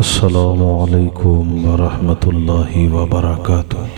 अस्सलामु अलैकुम वरहमतुल्लाहि वबरकातुह।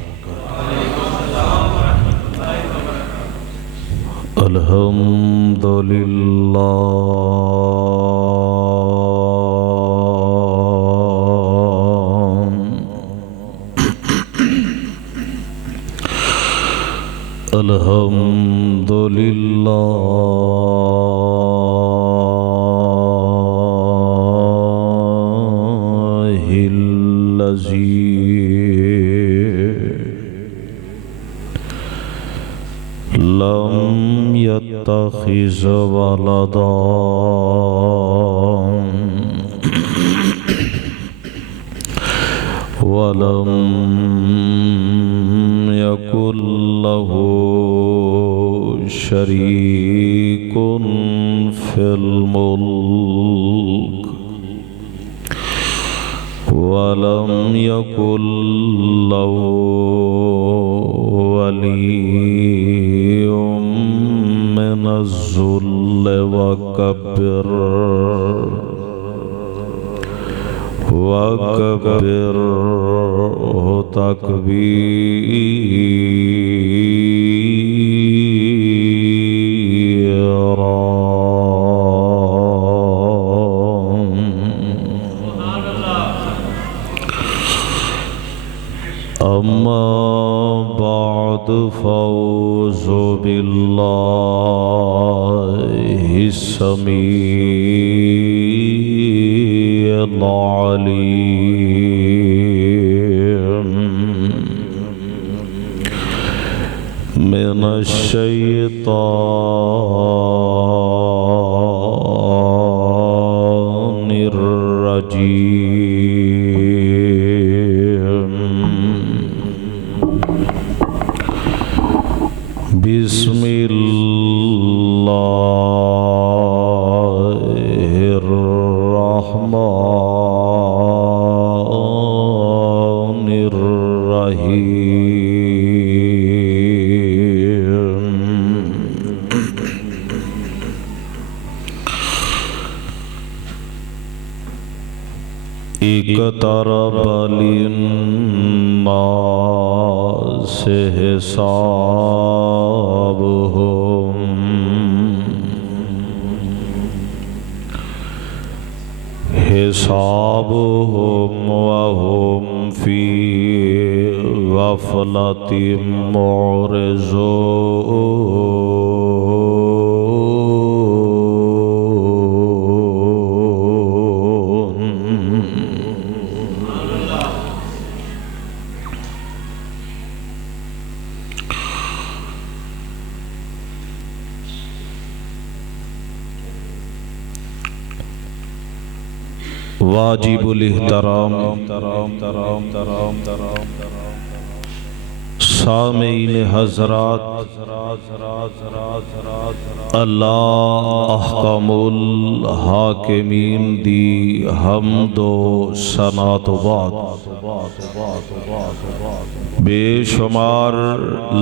लम यत्तखिज़ वलदा वलम यकुल लहू शरीकुन फिल मुल्क वलम यकुल लहू वलिय्युम मिनज़्ज़ुल्ल वकब्बिरहु तकबीरा। अम्मा बाद फ़ौज़ु बिल्लाहि समीइल अलीम मिनश शैतानिर रजीम। इक़्तरब लिन्नासि हिसाबुहुम वहुम फ़ी गफ़लतिम वाजिबुल इहतराम सामीन हज़रात, अल्लाह अहकामुल हाकिमीन दी हम्दो सना तो बाद बेशुमार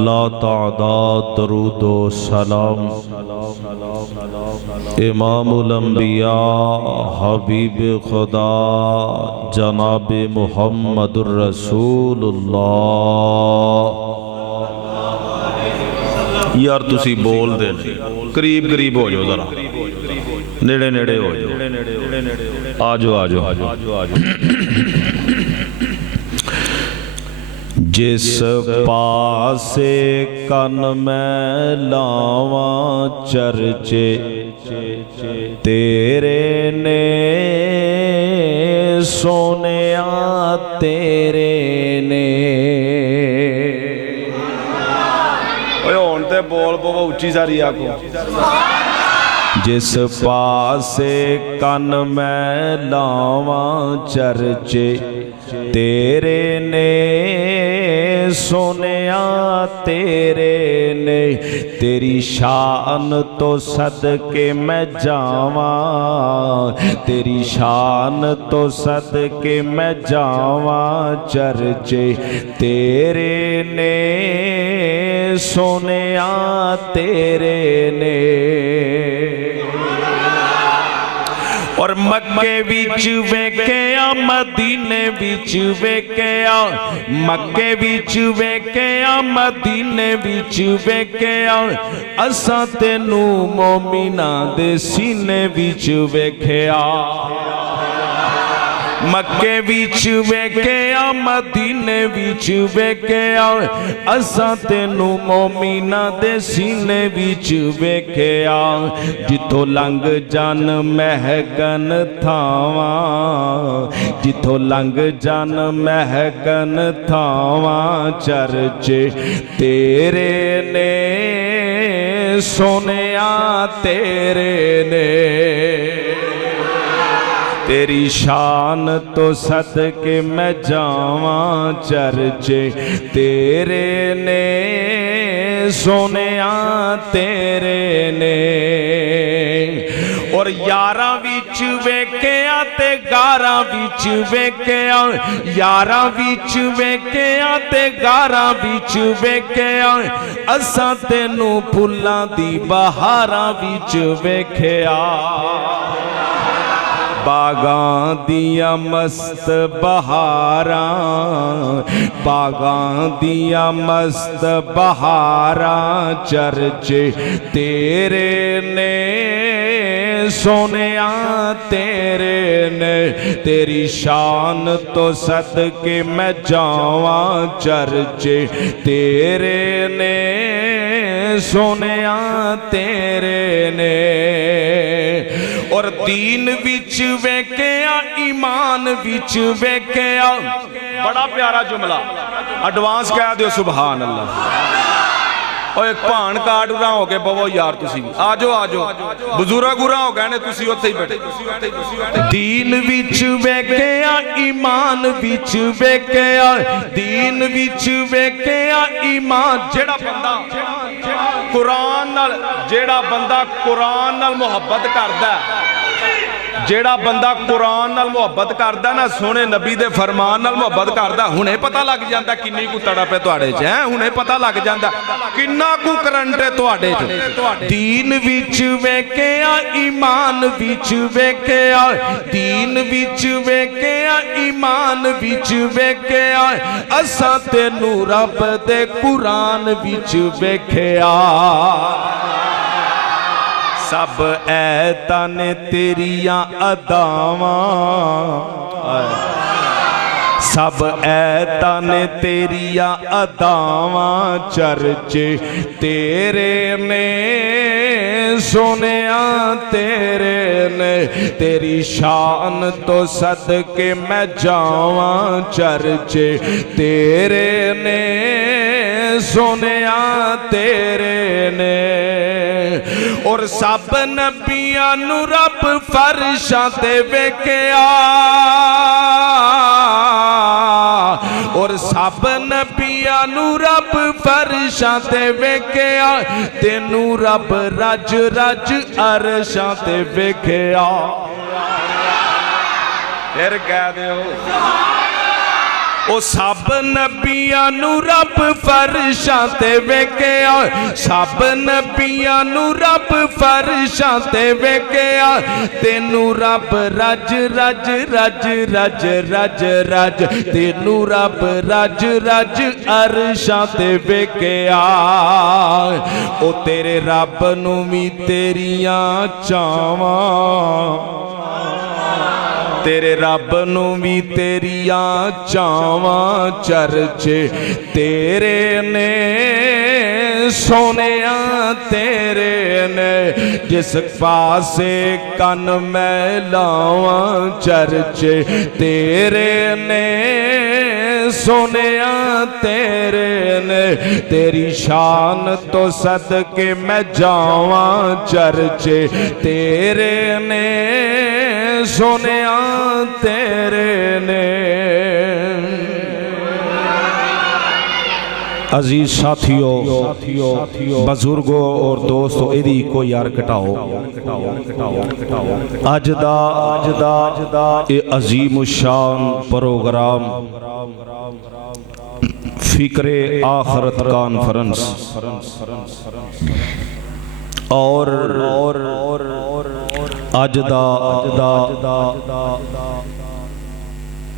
ला तादाद दरूदो सलाम इमामुल अंबिया हबीब खुदा जनाब मुहम्मदुर रसूलुल्लाह। यार तुसी बोल दे करीब करीब हो जाओ, जरा नेड़े नेड़े हो जाओ, आ जाओ आ जाओ। जिस पासे कन मैं लावा चर्चे तेरे ने सोनिया तेरे ने। हुण ते बोल पो उच्ची सारी आखो। जिस पासे कन मैं लावा चर्चे तेरे ने सोनिया तेरे ने। तेरी शान तो सदके मैं जावा, तेरी शान तो सदके मैं जावा चर्चे तेरे ने सोनिया तेरे ने। और और मक्के विच वेख्या मदीने विच वेख्या मक्के विच वेख्या मदीने विच वेख्या असां तैनू मोमिना दे सीने विच वेख्या मक्के विच वेख्या मदीने विच वेख्या असां तैनू मोमिना दे सीने विच वेख्या जिथों लंघ जान महकन थावां जिथों लंघ जान महकन थावां चर्चे तेरे ने सोनिया तेरे ने तेरी शान तो सदके मैं जावां चर्चे तेरे ने सोनिया तेरे ने और यारा विच वेख्या ते गारा विच वेख्या यारा विच वेख्या ते गारा विच वेख्या असां तैनू फुल्लां दी बहारां विच वेख्या बागां दिया मस्त बहारां बागां दिया मस्त बहारां चर्चे तेरे ने सोनिया तेरे ने तेरी शान तो सदके मैं जावां चर्चे तेरे ने सोनिया तेरे ने और दीन विच वेख्या ईमान विच वेख्या बड़ा प्यारा जुमला एडवांस कह दियो सुभान अल्लाह और एक भाण काट उरा हो के बवो यार तुसी आजो आजो बुजुर्ग उरा हो गए ने तुसी उत्थे ही बैठे दीन विच वेख्या ईमान विच वेख्या दीन विच वेख्या ईमान जेड़ा बंदा कुरान नाल मुहब्बत करदा जेड़ा बंदा कुरान नाल मुहब्बत करदा ना सोने नबी दे फरमान नाल मुहब्बत करदा हुणे पता लग जांदा किन्नी कु तड़प है तुहाडे च है हुणे पता लग जांदा किन्ना कु करंट है तुहाडे च दीन विच वेख्या ईमान विच वेख्या दीन विच वेख्या ईमान विच वेख्या असां तैनू रब दे कुरान विच वेख्या सब ऐता ने तेरिया अदावां सब ऐता ने तेरिया अदावां चर्चे तेरे ने सोनिया तेरे ने तेरी शान तो सदके मैं जावां चर्चे तेरे ने सोनिया तेरे ने और सब नबियां नू रब फर्शां ते वेख्या और सब नबियां नू रब फर्शां ते वेख्या तेनू रब रज रज अरशां ते वेख्या फिर कह दियो ओ सब नबियां नू रब फर्शां ते वेख्या सब नबियां नू रब फर्शां ते वेख्या तेनू रब रज रज रज रज रज रज तेनू रब रज रज अरशां ते वेख्या ओ तेरे रब नू भी तेरियां चावां तेरे रब नू भी तेरिया चावां चर्चे तेरे ने सोनिया तेरे ने जिस पासे कन मैं लावां चर्चे तेरे ने सोनिया तेरे ने तेरी शान तो सदके मैं जावां चर्चे तेरे ने सोनिया तेरे ने। अजीज साथियों, बुजुर्गों और दोस्तों, इहदी कोई यार घटाओ अज दा ये अजीम शान प्रोग्राम फिक्रे आखरत कॉन्फ्रेंस और अज दा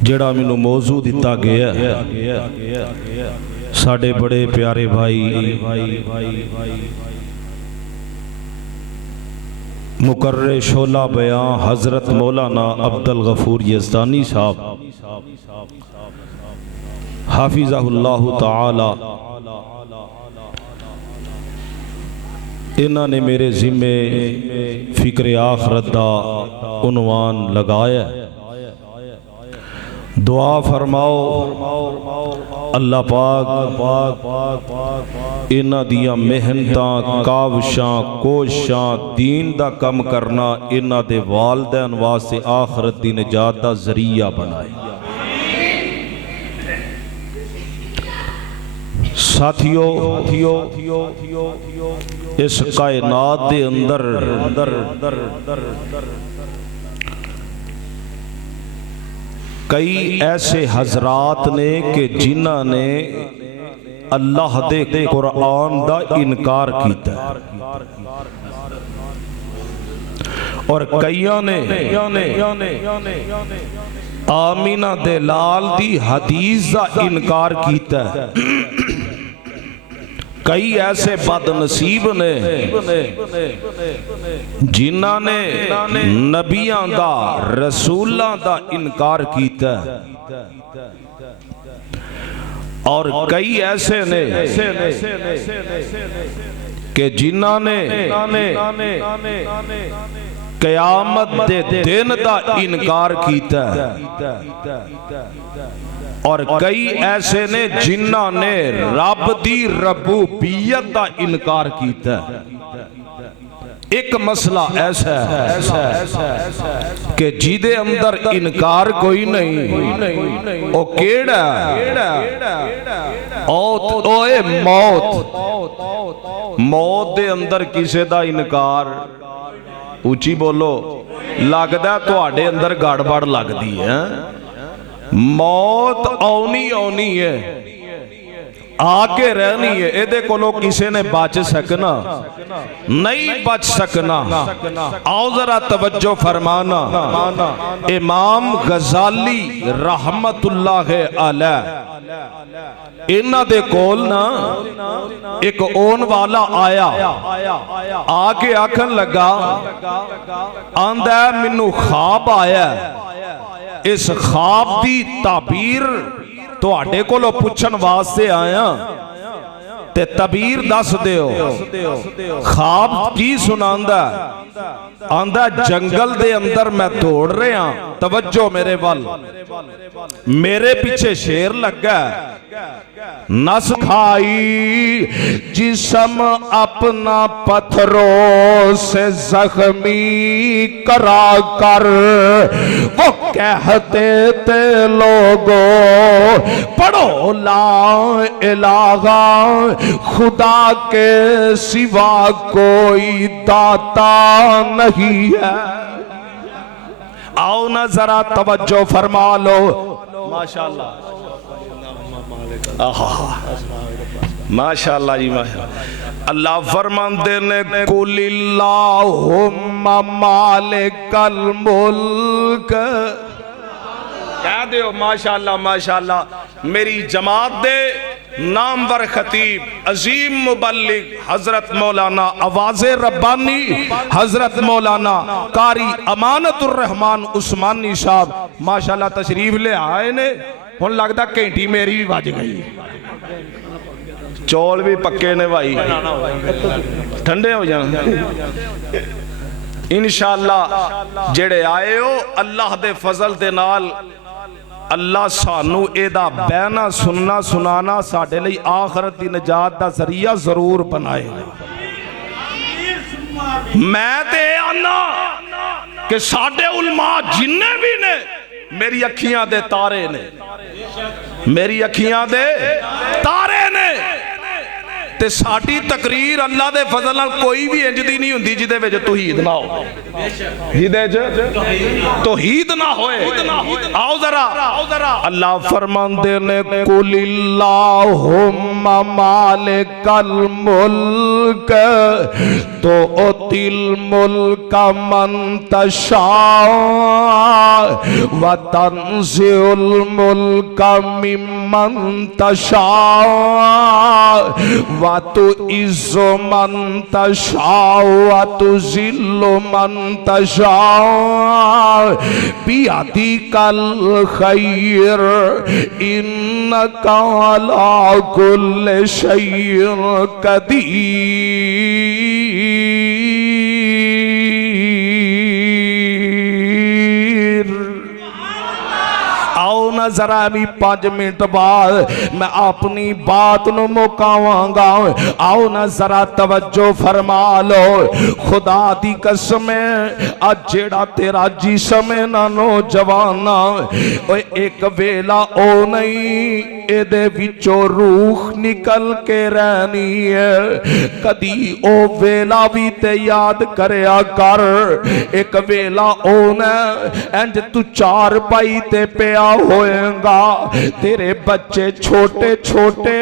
जिहड़ा मैनू मौजू दिता गया साडे बड़े प्यारे भाई मुकर्रे शोला बयां हजरत मौलाना अब्दुल गफूर यज़दानी साहब हाफिज़हुल्लाह ताला, इन्हों ने मेरे ज़िम्मे फ़िक्र आखरत दा उन्वान लगाया। दुआ फरमाओ अल्लाह पाक इन्हां दियां मेहनतां काविशां कोशिशां दीन दा कम करना इन्हां दे वालिदैन वास्ते आखरत दी निजात दा जरिया बनाए। साथियों, इस कायनात दे अंदर कई ऐसे हजरात ने कि जिन्हां ने अल्लाह दे कुरान दा इनकार किया और कईयां ने आमीना दे लाल दी हदीस दा इनकार किया। कई ऐसे बदनसीब ने जिन्हां ने नबियां दा रसूलां दा इनकार किया और कई ऐसे ने कि जिन्हां ने क़यामत दे दिन दा इनकार किया और कई ऐसे ने जिन्हां ने रब दी रबूबियत दा इनकार किया। एक मसला ऐसा है कि जिदे अंदर इनकार कोई नहीं, ओ केड़ा ओए मौत दे अंदर किसे दा इनकार, उची बोलो, लगदा तुहाडे अंदर गड़बड़ लगदी है। मौत आनी है, आके रहनी है, एदे कोलों किसी ने बच सकना नहीं, बच सकना। आओ जरा तवज्जो फरमाना, इमाम गजाली रहमतुल्लाह अलैह इन्हां दे कोल ना एक ओन वाला आया, आके आखन लगा, आंदा मैनू ख्वाब आया, इस ख्वाब दी ताबीर तुहाडे कोलों पुछन वास्ते आया, ते तबीर दस दिओ। ख्वाब की सुनांदा? आंदा जंगल दे अंदर मैं दौड़ रहा, तवज्जो मेरे वल, मेरे पीछे शेर लगा, नस खाई जिस्म अपना पत्थरों से जख्मी करा कर, वो कहते थे लोगों पढ़ो ला इलाहा खुदा के सिवा कोई दाता नहीं है। आओ ना जरा तवज्जो फरमा लो, माशाअल्लाह माशाअल्लाह जी माशाअल्लाह। अल्लाह फरमाते ने कुलिल्लाहुम्मा मालिकल मुल्क, कह दो माशाअल्लाह माशाअल्लाह। मेरी जमात दे नामवर खतीब अजीम मुबल्लिग हजरत मौलाना आवाज़े रब्बानी हजरत मौलाना कारी अमानतुर रहमान उस्मानी साहब माशाअल्लाह तशरीफ ले आए ने। हुण लगदा घंटी मेरी भी बज गई, चौल भी पक्के ने भाई, ठंडे हो जान इंशाअल्लाह। जेड़े आए हो अल्लाह दे फजल दे नाल अल्लाह सानू एदा बहना सुनना सुनाना साडे लई आखरत दी निजात दा जरिया जरूर बनाएगा। मैं ते आना कि साडे उलमा जिन्ने भी ने मेरी अखियां दे तारे ने, मेरी अखियां दे तारे ने, ते साडी तकरीर अल्लाह दे फजल नाल कोई भी इंज दी नहीं हुंदी जिदे विच तौहीद ना हो, जिदे च तौहीद ना होए। आओ जरा अल्लाह फरमांदे ने कुलिल्लाहुम्मा मालिकल मुल्क तो तिल मुल्क मन तशा व तंज़िउल मुल्क मिम्मन तशा व तुइज़्ज़ु मन तशा व तुज़िल्लु मन तशा बियदिकल खैर इन्नका अला कुल्लि शैइन कदीर। आओ ना जरा भी 5 मिनट बाद मैं अपनी बात नु मुकावांगा। आओ ना जरा तवज्जो फरमा लो। खुदा दी कसम अज जेड़ा तेरा जिस्म है ना नौजवाना, एक वेला ओ नहीं एदे विचों रूह निकल के रहनी है। कदी ओ वेला भी ते याद करया कर। एक वेला ओ ना इंज तू चार पाई ते पिया होएगा, तेरे बच्चे छोटे छोटे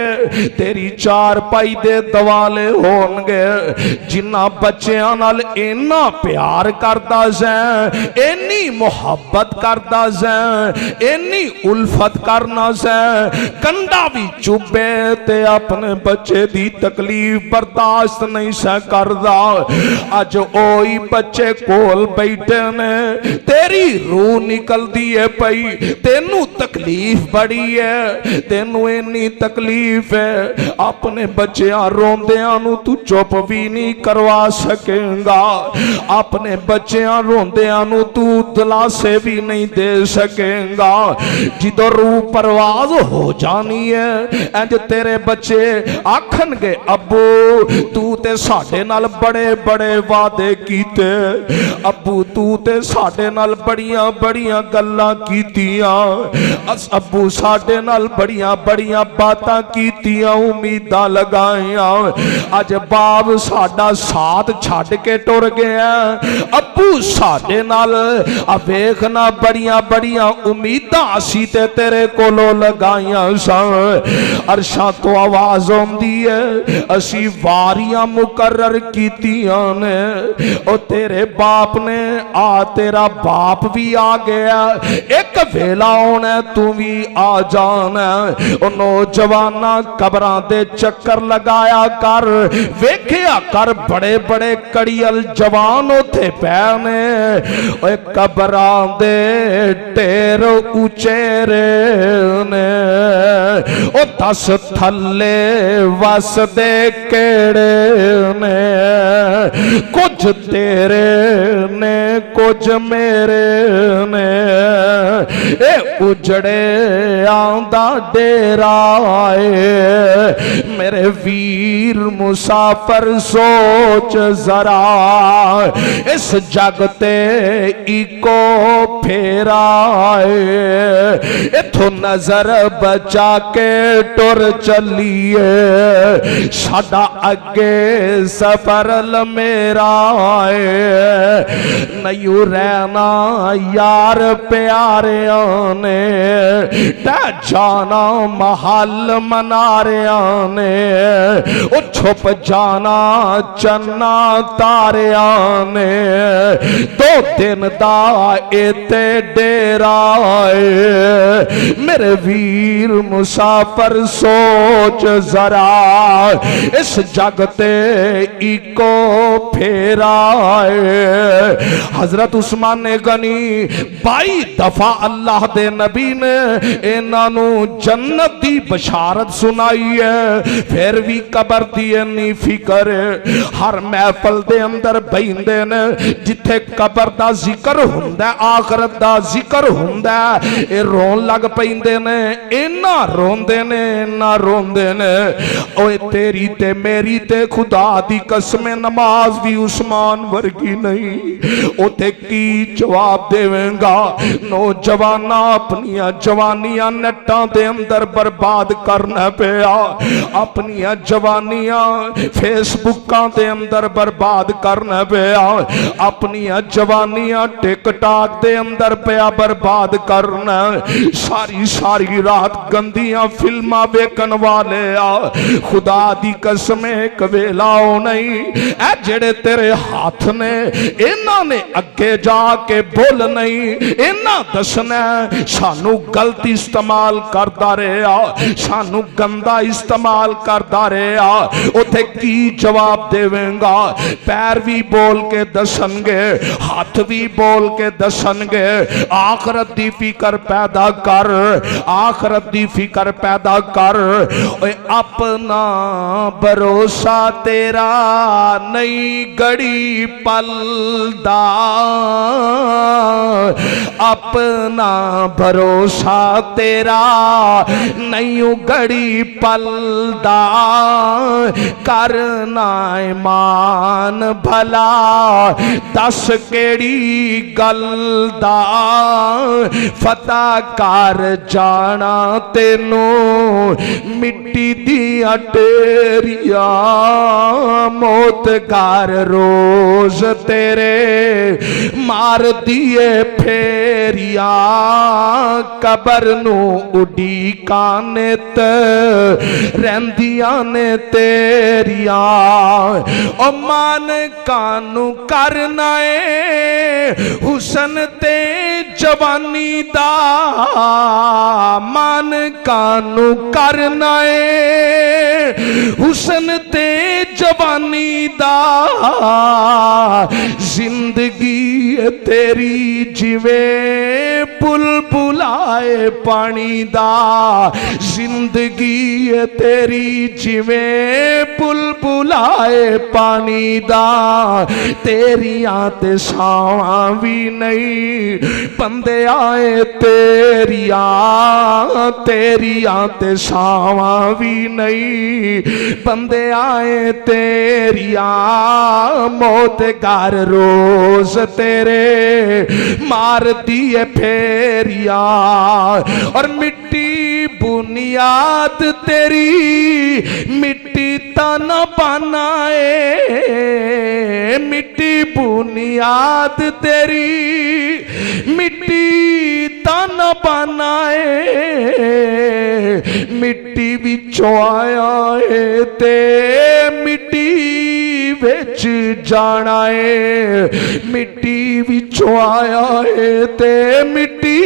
तेरी चार पाई दे दवाले होणगे। जिन्ना बच्चियां नाल इन्ना प्यार करदा सैं, इन्नी मुहब्बत करदा सैं, इन्नी उल्फत करना सैं, कंधा भी चुभे ते अपने बच्चे दी तकलीफ बर्दाश्त नहीं सै करदा। अज ओही बच्चे कोल बैठे ने, तेरी रूह निकलदी है पई, तेनू तकलीफ बड़ी है, तेनू इन्नी तकलीफ है, अपने बच्चियां रोंदियां नू तू चुप भी नहीं करवा सकेगा। अपने बच्चियां रोंदियां नू तू दिलासे भी नहीं दे सकेगा। जिदों रूह परवाज हो जानी है, इंज तेरे बच्चे आखणगे अब्बू तू ते साडे नाल बड़े बड़े वादे कीते, अब्बू तू ते साडे नाल बड़ियां बड़ियां गल्लां कीतियां, अब्बू साडे नाल बड़ियां बड़ियां बातां कीतियां, उम्मीदां लगाइयां। अज बाप साडा साथ छड्ड के टुर गया, अब्बू साडे नाल वेखना बड़ियां बड़ियां उम्मीदां असीं ते तेरे कोलों लगाइयां सन। अरशां तो आवाज आउंदी है, असीं वारियां मुकर्रर कीतियां ने, ओ तेरे बाप ने आ तेरा बाप भी आ गया, एक वेला आना तू भी आ जाना। ओ नौजवाना कबरां दे चक्कर लगाया कर, वेखिया कर बड़े बड़े कड़ियल जवान उथे पै ने, ओए कबरां दे ढेर उचेरे ने, ओ 10 थल्ले वस दे केड़े ने, कुछ तेरे ने कुछ मेरे ने, ए उजड़े आंदा डेरा है। मेरे वीर मुसाफर सोच जरा, इस जग ते इको फेरा है, इथों नजर बचा के टुर चलिए, साडा अगे सफर मेरा है। नहीं रहना यार प्यारियां ने, टह जाना महल मनारियां ने, ओ छुप जाना चन्ना तारियां ने, 2 दिन दा इते डेरा है। मेरे वीर मुसाफर सोच जरा, इस जग ते इको फेरा है। हजरत उस्मान गनी 22 दफा अल्लाह दे नबी ने इन्हां नू जन्नत दी बशारत सुनाई है, फिर भी कबर दी इन्नी फिकर। हर महफल दे अंदर बहिंदे ने, जिथे कबर दा जिक्र हुंदा, आखरत दा जिक्र हुंदा, ए रोन लग पैंदे ने, इन्ना रोंदे ने, इन्ना रोंदे ने। ओए तेरी ते मेरी ते खुदा दी कसम नमाज भी उस्मान वर्गी नहीं। उते की जवाब देवेंगा? नौजवाना अपनिया जवानियां नेटां दे अंदर बर्बाद करना पिया, अपनिया जवानियां फेसबुकां दे अंदर बर्बाद करना पिया, अपनिया जवानियां टिकटॉक दे अंदर पिया बर्बाद करना। सारी सारी रात गंदियां फिल्मां वेखण वाले आ खुदा दी कसम एक वेलाओ नहीं ए जेड़े तेरे हाथ ने इन्हां ने अगे जाके बोल नहीं इन्हां दसना सानू गलत इस्तेमाल करदा रहा सानू गंदा इस्तेमाल करदा रहा उथे की जवाब देवेंगा पैर भी बोल के दसणगे हाथ भी बोल के दसणगे आखरत दी फिकर पैदा कर आखरत दी फिकर पैदा कर अपना भरोसा तेरा नहीं गड़ी पलदा अपना भरोसा तेरा नहीं गड़ी पलदा करना ईमान भला दस केड़ी गल दा फता कर जाना तेनू मिट्टी दिया टेरिया मौत घर रोज तेरे मार दिए फेरिया कबर नू उडी कानित रहिंदियां ने तेरिया ओ मान कानू करना है हुसन ते जवानी दा मान कानू करना है हुसन ते जवानी दा जिंदगी तेरी जिवे बुलबुलाए पानी दा जिंदगी तेरी जिवे बुलबुलाए पानी दा तेरियां ते छावां भी नहीं बंदे आए तेरियां तेरियां ते छावां भी नहीं बंदे आए तेरियां मौत घर रोज तेरे मार दिए फेरिया और मिट्टी बुनियाद तेरी मिट्टी तन बनाए मिट्टी बुनियाद तेरी मिट्टी तन बनाए मिट्टी विचों आया है ते मिट्टी विच जाना है मिट्टी विचों आया है ते मिट्टी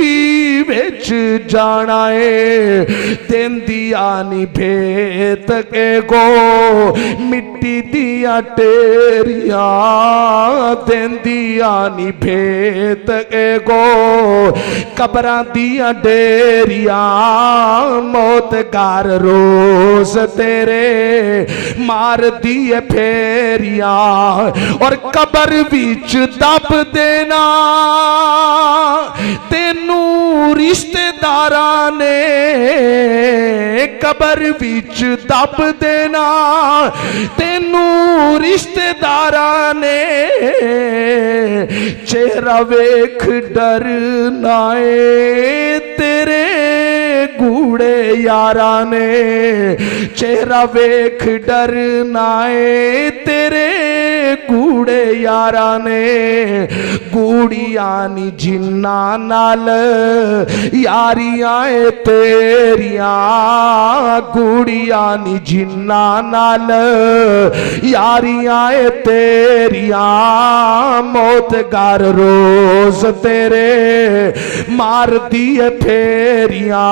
विच जाना है देंदिया नी भेत के गो मिट्टी दिया टेरिया देंदिया नी भेत के गो कबरां दिया डेरिया मौत घर रोज तेरे मार दिए फेरिया और कबर विच दब देना तेनू रिश्तेदारां ने कबर विच दब देना तेनू रिश्तेदारां ने चेहरा वेख डरना है तेरे गूढ़े यारा ने चेहरा वेख डरना है तेरे गूढ़े यारा ने गूड़िया नी जिन्ना नाल यारियां तेरिया गूड़िया नी जिन्ना नाल यारियां तेरिया मौत घर रोज तेरे मार दिए फेरिया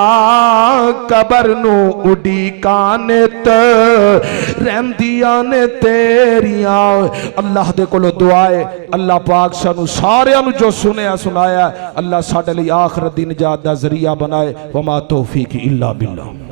कबर नू उडी कानित रहिंदियां ने तेरिया अल्लाह दे कोलों दुआ है अल्लाह पाक सानू सारियां नू जो सुनिया सुनाया अल्लाह साडे लई आखिरत दी निजात दा जरिया बनाए वमा तौफीक इल्ला बिल्लाह।